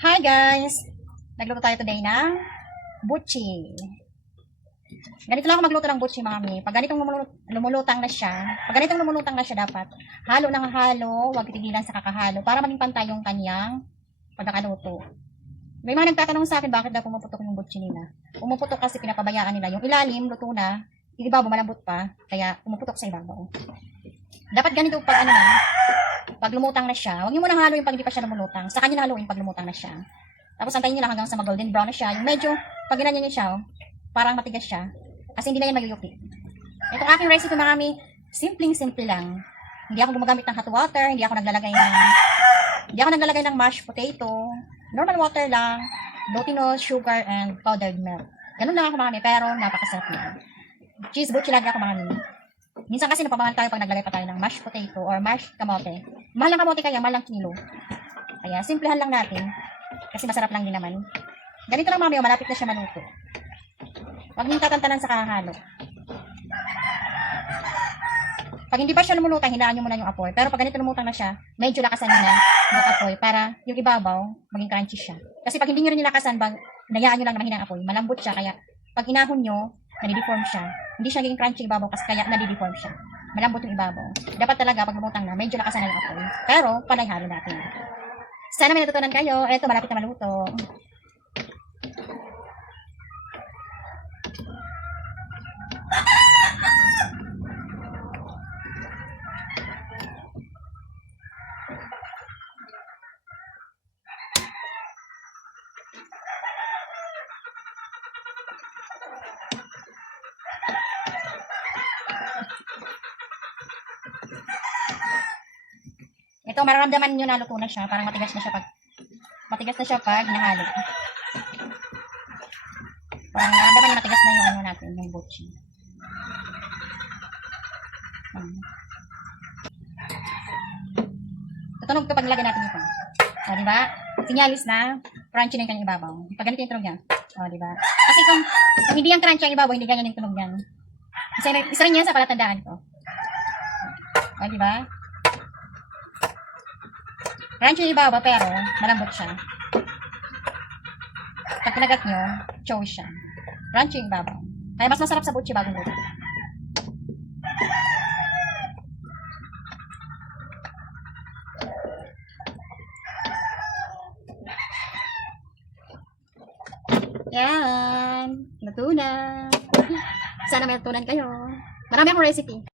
Hi guys! Nagluto tayo today ng butchi. Ganito lang ako magluto ng butchi, mami. Pag ganitong lumulutang na siya, dapat halo ng halo, huwag titigilan sa kakahalo para maging pantay yung kanyang pagkakaluto. May mga nagtatanong sa akin bakit daw pumuputok yung butchi nila. Pumuputok kasi pinapabayaan nila. Yung ilalim, luto na, yung ibabaw malambot pa, kaya pumuputok sa ibabaw. Dapat ganito pag lumutang na siya, huwag niyo muna haluin pag hindi pa siya lumulutang. Sa kanya haluin pag lumutang na siya. Tapos antayin niyo lang hanggang sa mag-golden brown na siya. Yung medyo, pag ginanyan niyo siya, parang matigas siya. Kasi hindi na yan mayuyuki. Itong aking recipe, marami, simpleng-simple lang. Hindi ako gumagamit ng hot water, hindi ako naglalagay ng mashed potato. Normal water lang, glutinous, sugar, and powdered milk. Ganun lang ako, marami, pero napakasarap yan. Cheese butchi lagi ako, marami. Minsan kasi napamahal tayo pag naglalagay pa tayo ng mashed potato or mashed kamote. Mahal ng kamote kaya, mahal ng kilo. Kaya, simplihan lang natin. Kasi masarap lang din naman. Ganito lang, mami, malapit na siya maluto. Huwag niyong tatantanan sa kakahalo. Pag hindi pa siya lumulutang, hinaan niyo muna yung apoy. Pero pag ganito lumutang na siya, medyo lakasan niyo na yung apoy para yung ibabaw, maging crunchy siya. Kasi pag hindi niyo rin nilakasan, hinayaan niyo lang na mahina ang apoy, malambot siya. Kaya, pag hinahon niyo, nadideform siya. Hindi siya naging crunchy ibabaw kasi kaya nadideform siya. Malambot yung ibabaw. Dapat talaga pag lumutang na, medyo lakasan na yung apoy. Pero, panay halo natin. Sana may natutunan kayo. Eto, malapit na maluto. Ito, mararamdaman nyo na luto na siya. Parang matigas na siya pag hinahalo. Parang mararamdaman nyo matigas na yung ano natin, yung butchi. Tutunog ito pag nilagay natin ito. O, diba? Sinyalis na crunchy na yung kanyang ibabaw. Pag ganito yung tunog niya. O, diba? Kasi kung hindi yung crunchy ang ibabaw, hindi ganyan yung tunog niyan. Isa rin yan sa palatandaan ko. O, diba? Crunchy yung ibabaw, pero malambot siya. Pag pinagat nyo, chewy siya. Crunchy yung ibabaw. Kaya mas masarap sa butchi bagong luto. Yan. Luto na. Sana may natutunan kayo. Marami akong recipe.